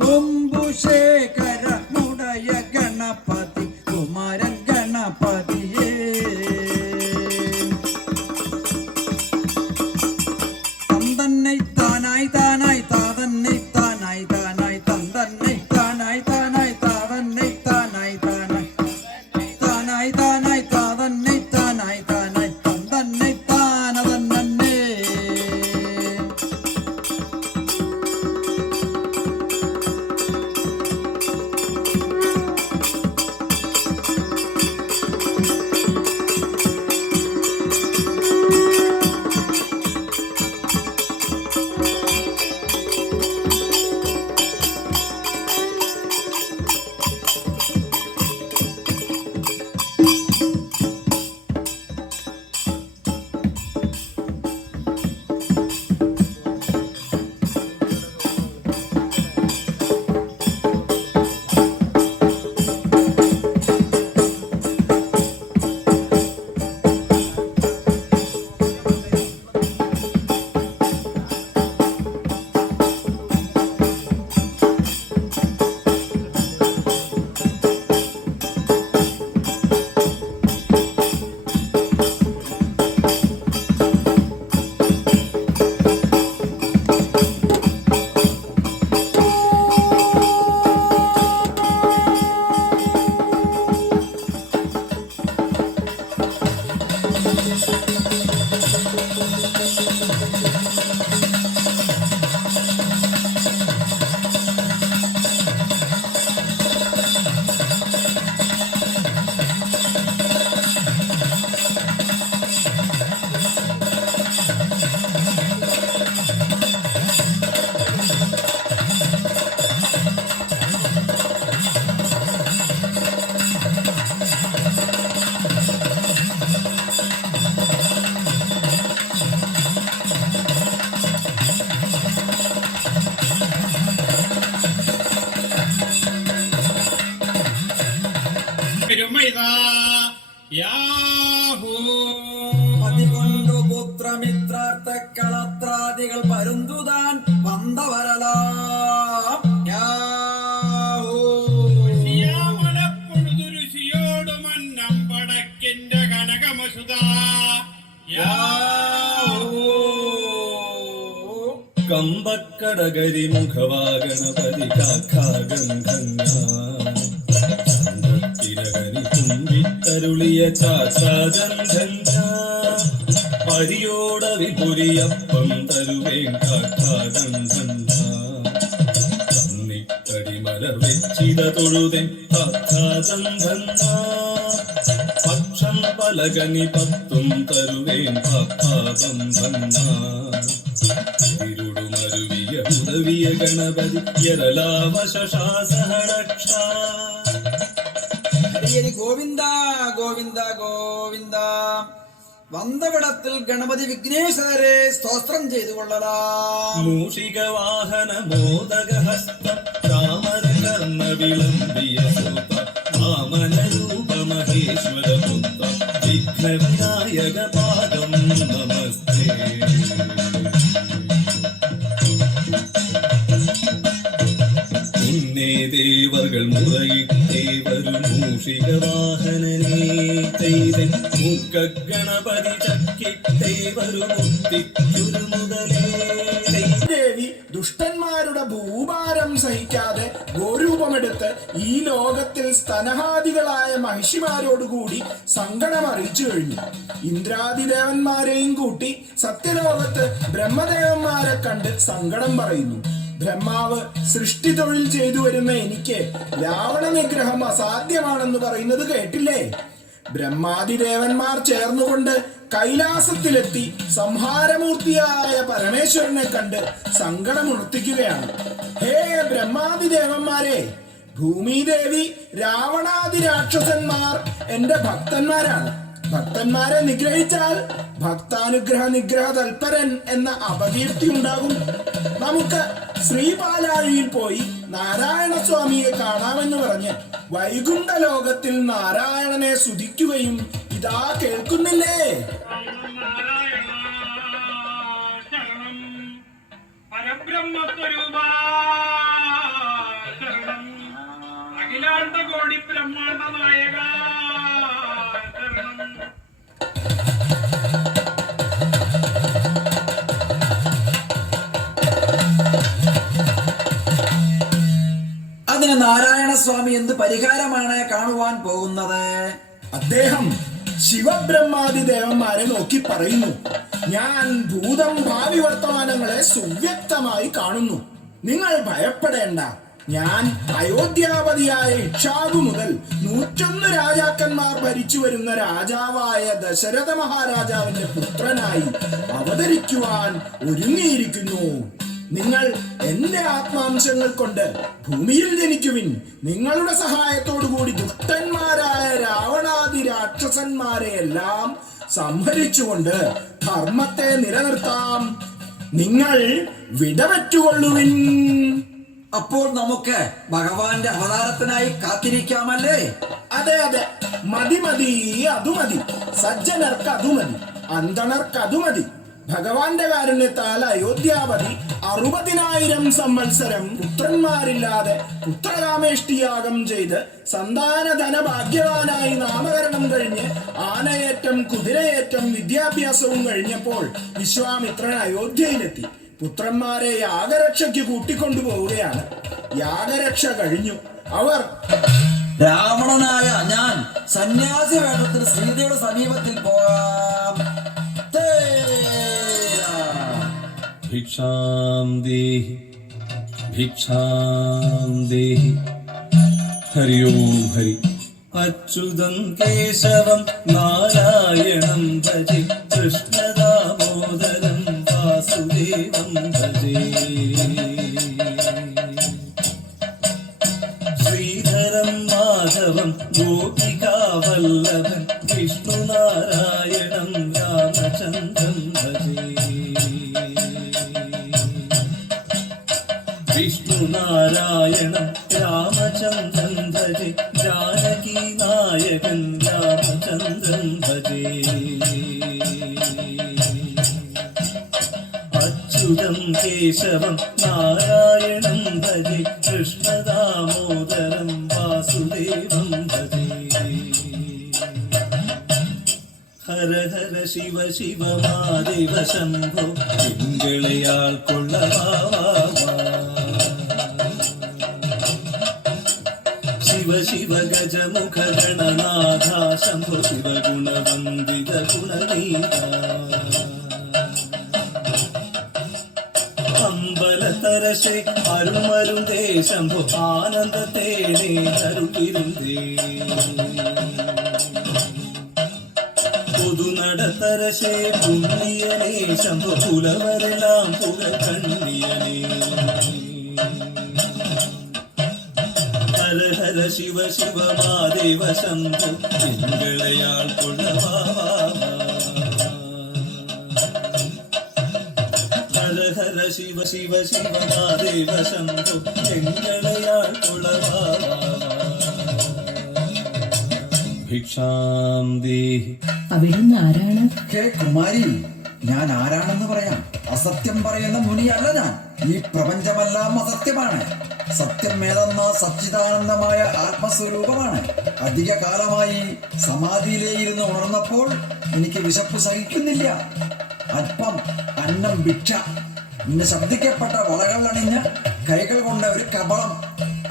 కుంభుశేఖర പതികൊണ്ടു പുത്രമിത്രാർത്ഥ കളത്രാദികൾ പരുന്തുതാൻ വന്നവരലാം യാഹൂ. സിയാമലപ്പൊഴുതുരുശിയോടു മന്നം പടക്കിന്റെ കനകമസുത യാഹൂ. அடியோட விபுரியப்பம் தருவேன் காக்காதன் சந்தா தன்னை கடிமலர் வெச்சித தொழுதேன் காக்காதன் சந்தா பட்சம் பலகனி பத்தும் தருவேன் காக்காதம் சந்தா திருடு மருவிய உதவிய கணபதி எரலாம சசாசகரக்ஷா ஹரியரி கோவிந்தா கோவிந்தா கோவிந்தா വന്നവിടത്തിൽ ഗണപതി വിഘ്നേശ്വരരെ സ്തോത്രം ചെയ്തു മൂഷിക വാഹന പാദം ഗണപതി മുത്തിക്കുരു ദേവി ദുഷ്ടന്മാരുടെ ഭൂഭാരം സഹിക്കാതെ ഗോരൂപമെടുത്ത് ഈ ലോകത്തിൽ സ്തനഹാദികളായ മഹിഷിമാരോടുകൂടി സങ്കടം അറിയിച്ചു കഴിഞ്ഞു. ഇന്ദ്രാദിദേവന്മാരെയും കൂട്ടി സത്യലോകത്ത് ബ്രഹ്മദേവന്മാരെ കണ്ട് സങ്കടം പറയുന്നു. ബ്രഹ്മാവ് സൃഷ്ടി തൊഴിൽ ചെയ്തു വരുന്ന എനിക്ക് രാവണ നിഗ്രഹം അസാധ്യമാണെന്ന് പറയുന്നത് കേട്ടില്ലേ? ബ്രഹ്മാതിദേവന്മാർ ചേർന്നുകൊണ്ട് കൈലാസത്തിലെത്തി സംഹാരമൂർത്തിയായ പരമേശ്വരനെ കണ്ട് സങ്കടമുണർത്തിക്കുകയാണ്. ഹേ ബ്രഹ്മാതിദേവന്മാരെ ഭൂമിദേവി രാവണാദി രാക്ഷസന്മാർ എന്റെ ഭക്തന്മാരാണ്. ഭക്തന്മാരെ നിഗ്രഹിച്ചാൽ ഭക്താനുഗ്രഹ നിഗ്രഹ തൽപരൻ എന്ന അപകീർത്തി ഉണ്ടാകും. നമുക്ക് ശ്രീപാലാഴിയിൽ പോയി നാരായണ സ്വാമിയെ കാണാമെന്ന് പറഞ്ഞ് വൈകുണ്ഠ ലോകത്തിൽ നാരായണനെ സ്തുതിക്കുകയും ഇതാ കേൾക്കുന്നില്ലേ? നാരായണ സ്വാമി എന്ത് പരിഹാരമാണ് കാണുവാൻ പോകുന്നത്? അദ്ദേഹം ശിവബ്രഹ്മാദി ദേവന്മാരെ നോക്കി പറയുന്നു. ഞാൻ ഭൂതം ഭാവി വർത്തമാനങ്ങളെ സുവ്യക്തമായി കാണുന്നു. നിങ്ങൾ ഭയപ്പെടേണ്ട. ഞാൻ അയോധ്യാപതിയായ ഇക്ഷാകു മുതൽ നൂറ്റൊന്ന് രാജാക്കന്മാർ ഭരിച്ചു വരുന്ന രാജാവായ ദശരഥ മഹാരാജാവിന്റെ പുത്രനായി അവതരിക്കുവാൻ ഒരുങ്ങിയിരിക്കുന്നു. നിങ്ങൾ എന്റെ ആത്മാംശങ്ങൾ കൊണ്ട് ഭൂമിയിൽ ജനിക്കുവിൻ. നിങ്ങളുടെ സഹായത്തോടുകൂടി ദുഷ്ടന്മാരായ രാവണാദി രാക്ഷസന്മാരെ എല്ലാം സംഹരിച്ചുകൊണ്ട് ധർമ്മത്തെ നിലനിർത്താം. നിങ്ങൾ വിടവറ്റുകൊള്ളുവിൻ. അപ്പോൾ നമുക്ക് ഭഗവാന്റെ അവതാരത്തിനായി കാത്തിരിക്കാമല്ലേ? അതെ അതെ. മതി മതി. അതുമതി. സജ്ജനർക്ക് അതുമതി. അന്ധണർക്ക് അന്തണർക്ക് അതു മതി ഭഗവാന്റെ കാരുണ്യത്താൽ അയോധ്യാപതി അറുപതിനായിരം സംവത്സരം പുത്രന്മാരില്ലാതെ പുത്രകാമേഷ്ടിയാഗം ചെയ്ത് സന്താനധന ഭാഗ്യവാനായി നാമകരണം കഴിഞ്ഞ് ആനയേറ്റം കുതിരയേറ്റം വിദ്യാഭ്യാസവും കഴിഞ്ഞപ്പോൾ വിശ്വാമിത്രൻ അയോധ്യയിലെത്തി. പുത്രന്മാരെ യാഗരക്ഷയ്ക്ക് കൂട്ടിക്കൊണ്ടുപോവുകയാണ്. യാഗരക്ഷ കഴിഞ്ഞു. അവർ രാവണനായ ഞാൻ സന്യാസി വേഷത്തിൽ സീതയുടെ സമീപത്തിൽ പോകാം ഭിക്ഷാം ദേഹി ഭിക്ഷാം ദേഹി ഹരി ഓം ഹരി അച്യുതം കേശവം നാരായണം ഭജെ കൃഷ്ണദാമോദരം വിഷ്ണുനാരായണം രാമചന്ദ്രൻ ഭജെ ജാനകി നായകൻ രാമചന്ദ്രൻ ഭജേ. അച്യുതം കേശവം നാരായണം ഭജെ കൃഷ്ണദാമോദരം വാസുദേവം ഭജേ. ഹര ഹര ശിവ ശിവ മാദേവ ശംഭോ തിങ്കളയാൾ കൊള്ളവാവാ ഗണനാഥ ശംഭു ശിവഗുണവന്ദിത ഗുണനീത അമ്പലത്തരശെ അരുമരുന്തേ ശംഭു ആനന്ദ തേനേ കരുട്ടിരുന്തേ പുതുനടത്തരശേ പുണ്യനേ ശംഭു പുലവരെല്ലാം പുക കണ്ണിയനേ ശിവ ശിവ മാദേവ ശംഭു തിങ്കളയാൾ കൊള്ളവാവാ ഹര ശിവ ശിവ ശിവ മാദേവ ശംഭു ഭിക്ഷാം ദേഹി അവിടുന്ന് ആരാണ്? ഹേ കുമാരി ഞാൻ ആരാണെന്ന് പറയാം. അസത്യം പറയുന്ന മുനിയല്ല ഞാൻ. ഈ പ്രപഞ്ചമെല്ലാം അസത്യമാണ്. സത്യം ഏതെന്ന സച്ചിദാനന്ദമായ ആത്മസ്വരൂപമാണ്. അധിക കാലമായി സമാധിയിലേ ഇരുന്ന് ഉണർന്നപ്പോൾ എനിക്ക് വിശപ്പ് സഹിക്കുന്നില്ല. അല്പം അന്നം ഭിക്ഷ. നിന്നെ ശബ്ദിക്കപ്പെട്ട വളകൾ അണിഞ്ഞ് കൈകൾ കൊണ്ട ഒരു കബളം.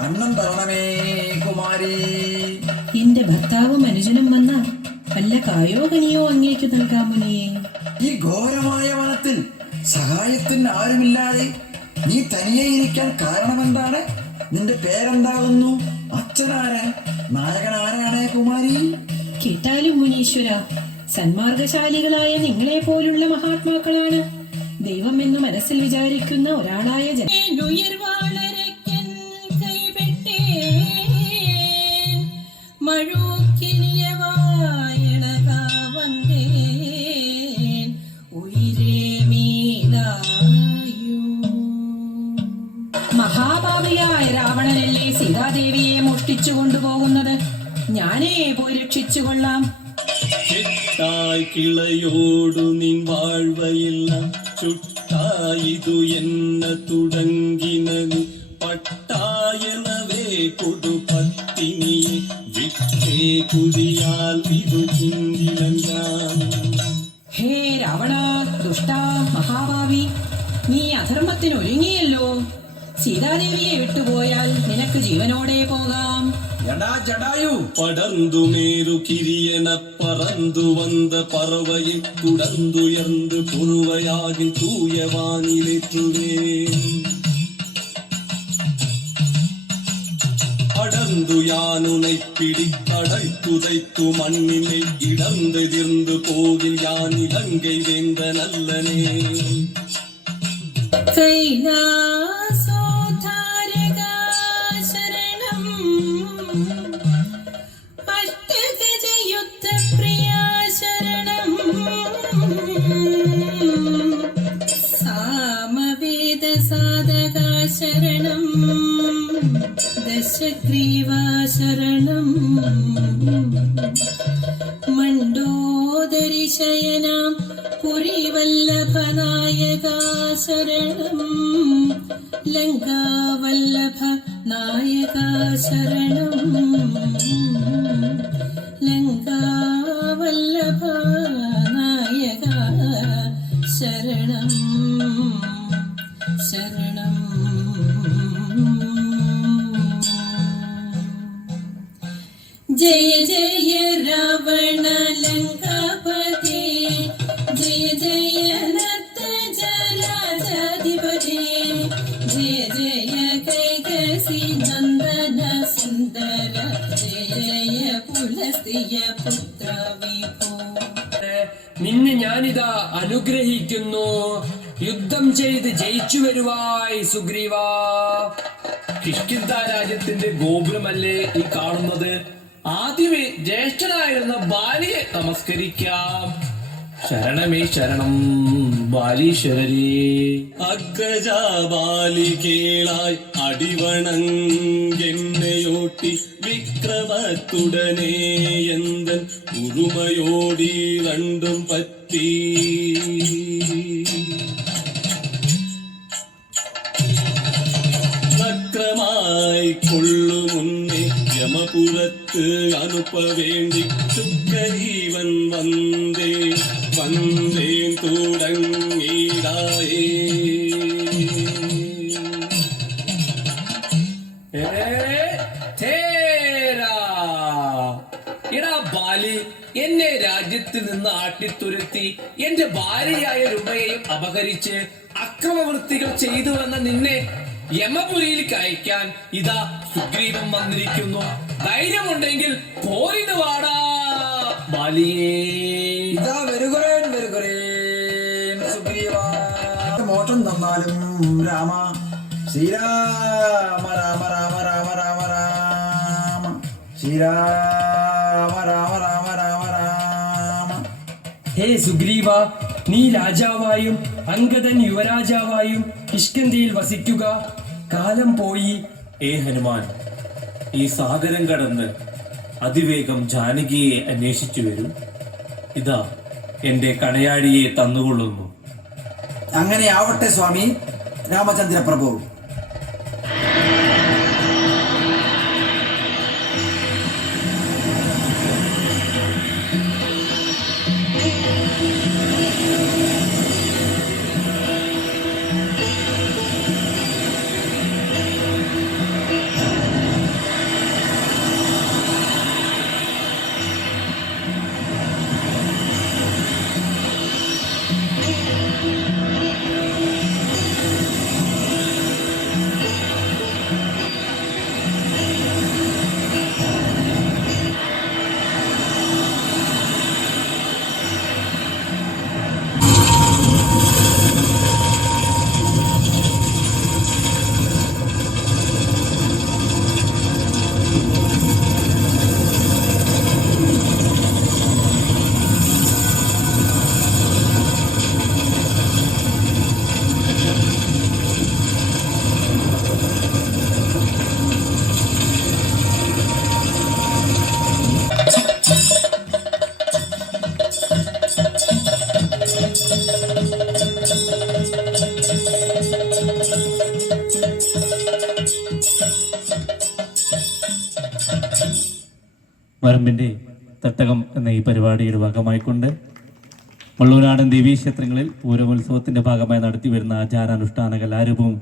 അന്നം തരണമേ കുമാരി. എന്റെ ഭർത്താവും അനുജനും വന്ന വല്ല കായോ കനിയോ നൽകാമുനിയെ നൽകാം ഈ ഘോരമായ വനത്തിൽ സഹായത്തിന് ആരുമില്ലാതെ നീ തനിയെ ഇരിക്കാൻ കാരണമെന്താണ്? നിന്റെ പേരെന്താകുന്നു? അച്ഛനാര്? നായകൻ ആരാണ് കുമാരി? കേട്ടാലും മുനീശ്വര സന്മാർഗശാലികളായ നിങ്ങളെ പോലുള്ള മഹാത്മാക്കളാണ്. ദൈവം എന്ന് മനസ്സിൽ വിചാരിക്കുന്ന ഒരാളായ ജന മഹാഭാവിയായ കൊള്ളാം ചുട്ടായി കിളയോടു നിൻ വാഴ്വയില്ല ചുട്ടായിതു എന്ന തുടങ്ങിനു പട്ടായനവേ കൊടുപത്തിനി കുഴിയാൽ ഇതു ചിന്തിലഞ്ഞാൻ ഹേ രാവണ ദുഷ്ട മഹാഭാവി നീ അധർമ്മത്തിന് ഒരുങ്ങിയല്ലോ സീതാദേവിയെ വിട്ടുപോയാൽ നിനക്ക് ജീവനോടെ പോകാം. ಎಡಾ ಜಡಾಯು ಪಡಂದು ಮೇರು ಕಿರಿಯನ ಪರಂದು வந்த பறவையை குடந்துயர்ந்து பொறுவையாகி தூய வானிலேற்றுவேன் அடர்ந்து யானுனை பிடித்தடைத்துதைத்து மண்ணினை இடந்தெதிர்ந்து போகில் யான் இலங்கை வேந்த நல்லனே கைலா ശരണം ശരണം. ജയ ജയ രാവണ ഞാനിതാ അനുഗ്രഹിക്കുന്നു. യുദ്ധം ചെയ്ത് ജയിച്ചു വരുവായി സുഗ്രീവ. കിഷ്കിന്ത രാജ്യത്തിന്റെ ഗോപുരമല്ലേ ഈ കാണുന്നത്? ആദ്യമേ ജ്യേഷ്ഠനായിരുന്ന ബാലിയെ നമസ്കരിക്കാം. ശരണമേ ശരണം ബാലീശ്വരരേ കേളായി അടിവണങ്ങെന്നെയോട്ടി വിക്രമത്തുടനെ എന്തൻ ഉറുമയോടി രണ്ടും പറ്റി നക്രമായി കൊള്ളുമുന്നേ യമപുരത്ത് അനുപ്പ വേണ്ടി ശുക്രീവൻ വந்தേ ഭാര്യയായ രുമയെയും അപഹരിച്ച് അക്രമവൃത്തികൾ ചെയ്തു വന്ന നിന്നെ യമപുരിയിൽ അയക്കാൻ ഇതാ സുഗ്രീവൻ വന്നിരിക്കുന്നു. ധൈര്യമുണ്ടെങ്കിൽ പോരിന് വാടാ ബാലിയേ. ഇതാ വരുകുറേൻ വരുകുറേൻ സുഗ്രീവ. മോട്ടം തന്നാലും രാമ. ശ്രീരാമ രാമ രാമ രാമ രാമ രാമ. ശ്രീരാമ രാമ രാമ രാമ രാമ. ഹേ സുഗ്രീവ നീ രാജാവായും അങ്കദൻ യുവരാജാവായും കിഷ്കന്തിയിൽ വസിക്കുക. കാലം പോയി. ഏ ഹനുമാൻ ഈ സാഗരം കടന്ന് അതിവേഗം ജാനകിയെ അന്വേഷിച്ചു വരും. ഇതാ എന്റെ കണയാടിയെ തന്നുകൊള്ളുന്നു. അങ്ങനെ ആവട്ടെ സ്വാമി. രാമചന്ദ്ര പ്രഭു വരമ്പിന്റെ തട്ടകം എന്ന ഈ പരിപാടിയുടെ ഭാഗമായിക്കൊണ്ട് വള്ളൂരാടൻ ദേവീക്ഷേത്രങ്ങളിൽ പൂരമോത്സവത്തിന്റെ ഭാഗമായി നടത്തിവരുന്ന ആചാരാനുഷ്ഠാന കലാരൂപവും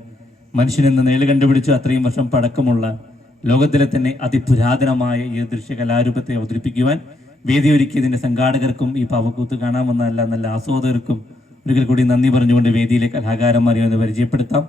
മനുഷ്യനെന്ന് നേൽ കണ്ടുപിടിച്ചു അത്രയും വർഷം പടക്കമുള്ള ലോകത്തിലെ തന്നെ അതിപുരാതനമായ ഈ ദൃശ്യ കലാരൂപത്തെ അവതരിപ്പിക്കുവാൻ വേദിയൊരുക്കിയതിന്റെ സംഘാടകർക്കും ഈ പാവക്കൂത്ത് കാണാമെന്നല്ല നല്ല ആസ്വാദകർക്കും ഒരിക്കൽ കൂടി നന്ദി പറഞ്ഞുകൊണ്ട് വേദിയിലെ കലാകാരന്മാരെ ഒന്ന് പരിചയപ്പെടുത്താം.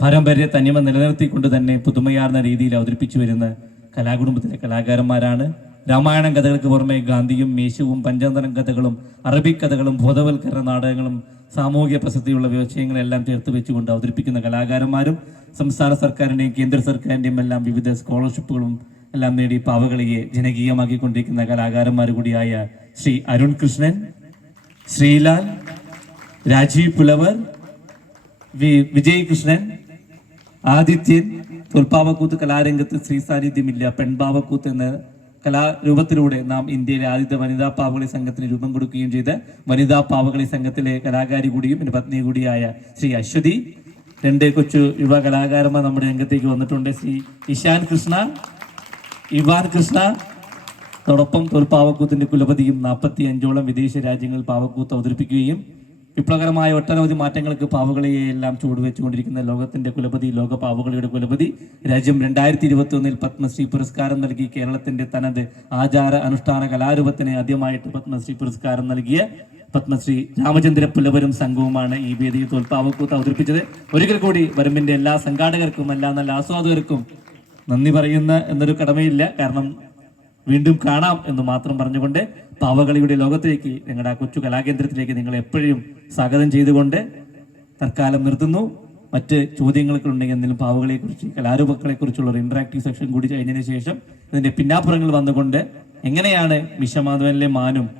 പാരമ്പര്യ തനിമ നിലനിർത്തിക്കൊണ്ട് തന്നെ പുതുമയാർന്ന രീതിയിൽ അവതരിപ്പിച്ചു വരുന്ന കലാകുടുംബത്തിലെ കലാകാരന്മാരാണ്. രാമായണം കഥകൾക്ക് പുറമെ ഗാന്ധിയും മീശുവും പഞ്ചതന്ത്രം കഥകളും അറബിക് കഥകളും ബോധവൽക്കരണ നാടകങ്ങളും സാമൂഹിക പ്രസക്തിയുള്ള വിഷയങ്ങളെല്ലാം ചേർത്ത് വെച്ചുകൊണ്ട് അവതരിപ്പിക്കുന്ന കലാകാരന്മാരും സംസ്ഥാന സർക്കാരിന്റെയും കേന്ദ്ര സർക്കാരിന്റെയും എല്ലാം വിവിധ സ്കോളർഷിപ്പുകളും എല്ലാം നേടി പാവകളിയെ ജനകീയമാക്കിക്കൊണ്ടിരിക്കുന്ന കലാകാരന്മാർ കൂടിയായ ശ്രീ അരുൺ കൃഷ്ണൻ ശ്രീലാൽ രാജീവ് പുലവർ വി- വിജയ് കൃഷ്ണൻ ആദിത്യൻ തൊൽപ്പാവക്കൂത്ത് കലാരംഗത്ത് സ്ത്രീ സാന്നിധ്യമില്ല പെൺപാവക്കൂത്ത് എന്ന കലാരൂപത്തിലൂടെ നാം ഇന്ത്യയിലെ ആദ്യത്തെ വനിതാ പാവകളി സംഘത്തിന് രൂപം കൊടുക്കുകയും ചെയ്ത് വനിതാ പാവകളി സംഘത്തിലെ കലാകാരി കൂടിയും എന്റെ പത്നി കൂടിയായ ശ്രീ അശ്വതി രണ്ട് കൊച്ചു യുവ കലാകാരന്മാർ നമ്മുടെ രംഗത്തേക്ക് വന്നിട്ടുണ്ട്. ശ്രീ ഇഷാൻ കൃഷ്ണ ഇവാൻ കൃഷ്ണ അതോടൊപ്പം തൊൽപ്പാവക്കൂത്തിന്റെ കുലപതിയും നാൽപ്പത്തി അഞ്ചോളം വിദേശ രാജ്യങ്ങളിൽ പാവക്കൂത്ത് അവതരിപ്പിക്കുകയും വിപ്ലവകരമായ ഒട്ടനവധി മാറ്റങ്ങൾക്ക് പാവകളിയെ എല്ലാം ചുവടുവെച്ചുകൊണ്ടിരിക്കുന്ന ലോകത്തിന്റെ കുലപതി ലോക പാവകളിയുടെ കുലപതി രാജ്യം രണ്ടായിരത്തി ഇരുപത്തി ഒന്നിൽ പത്മശ്രീ പുരസ്കാരം നൽകി കേരളത്തിന്റെ തനത് ആചാര അനുഷ്ഠാന കലാരൂപത്തിന് ആദ്യമായിട്ട് പത്മശ്രീ പുരസ്കാരം നൽകിയ പത്മശ്രീ രാമചന്ദ്ര പുലവരും സംഘവുമാണ് ഈ വേദിയിൽ തോൽപ്പാവക്കൂത്ത് അവതരിപ്പിച്ചത്. ഒരിക്കൽ കൂടി വരമ്പിന്റെ എല്ലാ സംഘാടകർക്കും എല്ലാ നല്ല ആസ്വാദകർക്കും നന്ദി പറയുന്ന എന്നൊരു കടമയില്ല. കാരണം വീണ്ടും കാണാം എന്ന് മാത്രം പറഞ്ഞുകൊണ്ട് പാവകളിയുടെ ലോകത്തേക്ക് ഞങ്ങളുടെ ആ കൊച്ചു കലാകേന്ദ്രത്തിലേക്ക് നിങ്ങൾ എപ്പോഴും സ്വാഗതം ചെയ്തുകൊണ്ട് തൽക്കാലം നിർത്തുന്നു. മറ്റ് ചോദ്യങ്ങളൊക്കെ ഉണ്ടെങ്കിൽ എന്തെങ്കിലും പാവകളെ കുറിച്ച് കലാരൂപങ്ങളെ കുറിച്ചുള്ള ഒരു ഇന്ററാക്ടീവ് സെക്ഷൻ കൂടി കഴിഞ്ഞതിന് ശേഷം ഇതിന്റെ പിന്നാപ്പുറങ്ങൾ വന്നുകൊണ്ട് എങ്ങനെയാണ് വിശ്വമാധവനിലെ മാനും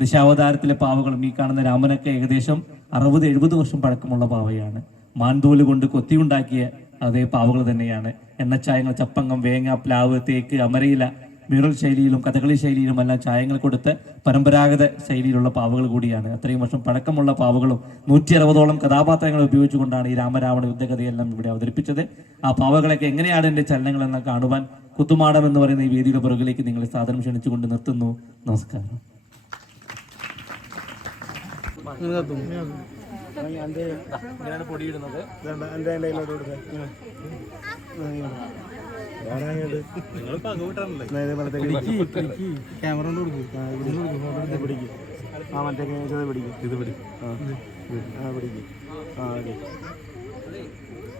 ദശാവതാരത്തിലെ പാവകളും ഈ കാണുന്ന രാമനൊക്കെ ഏകദേശം അറുപത് എഴുപത് വർഷം പഴക്കമുള്ള പാവയാണ്. മാൻതോൽ കൊണ്ട് കൊത്തിയുണ്ടാക്കിയ അതേ പാവകൾ തന്നെയാണ്. എണ്ണച്ചായങ്ങൾ ചപ്പങ്ങം വേങ്ങ പ്ലാവ് തേക്ക് അമരയില മ്യൂറൽ ശൈലിയിലും കഥകളി ശൈലിയിലും എല്ലാം ചായങ്ങൾ കൊടുത്ത് പരമ്പരാഗത ശൈലിയിലുള്ള പാവകൾ കൂടിയാണ്. അത്രയും വർഷം പഴക്കമുള്ള പാവകളും നൂറ്റി അറുപതോളം കഥാപാത്രങ്ങൾ ഉപയോഗിച്ചുകൊണ്ടാണ് ഈ രാമരാവണ യുദ്ധകഥയെല്ലാം ഇവിടെ അവതരിപ്പിച്ചത്. ആ പാവകളൊക്കെ എങ്ങനെയാണ് എന്റെ ചലനങ്ങളെന്ന് കാണുവാൻ കുത്തുമാടം എന്ന് പറയുന്ന ഈ വേദിയുടെ പുറകിലേക്ക് നിങ്ങളെ സാധനം ക്ഷണിച്ചുകൊണ്ട് നിർത്തുന്നു. നമസ്കാരം. ക്യാമറ കൊണ്ട് കൊടുക്കും പിടിക്കും ആ മറ്റേ ഇത് പിടിക്കും. ഇത് പിടിക്കും. ആ പിടിക്കും. ആ ഓക്കെ.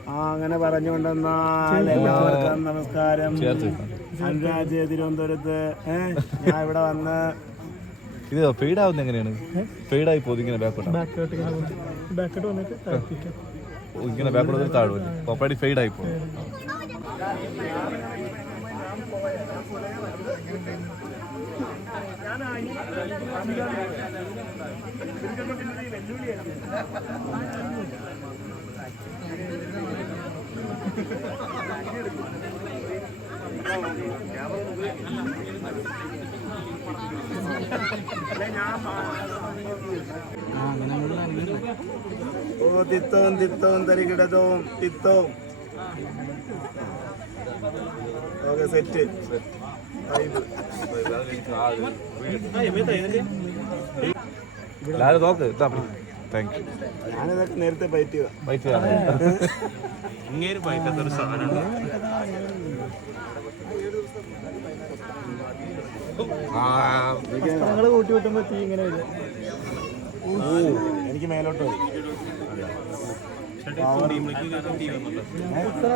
ആ അങ്ങനെ പറഞ്ഞുകൊണ്ടെന്നാൽ എല്ലാവർക്കും നമസ്കാരം. അനുരാജ് തിരുവനന്തപുരത്ത് ഞാൻ ഇവിടെ വന്ന് ഇത് ഫെയ്ഡ് ആവുന്ന എങ്ങനെയാണ്? ഫെയ്ഡ് ആയി പോകും ഇങ്ങനെ ബാക്കോട്ട് ഇങ്ങനെ ബാക്കോട്ട് താഴും ഓപ്പറേറ്റ് ഫെയ്ഡ് ആയി പോകും ഓ തിത്തവും തിത്തവും തരികിടതവും തിത്തവും. Okay set. ലാൽ നോക്ക് താങ്ക് യു ഞാനിതൊക്കെ നേരത്തെ പറ്റിയതാ. വൈറ്റ് ഇങ്ങേര് പൈറ്റത്തൊരു സാധനം ഞങ്ങൾ കൂട്ടി വിട്ടുമ്പോ തീ ഇങ്ങനെ വരും. എനിക്ക് മേലോട്ട്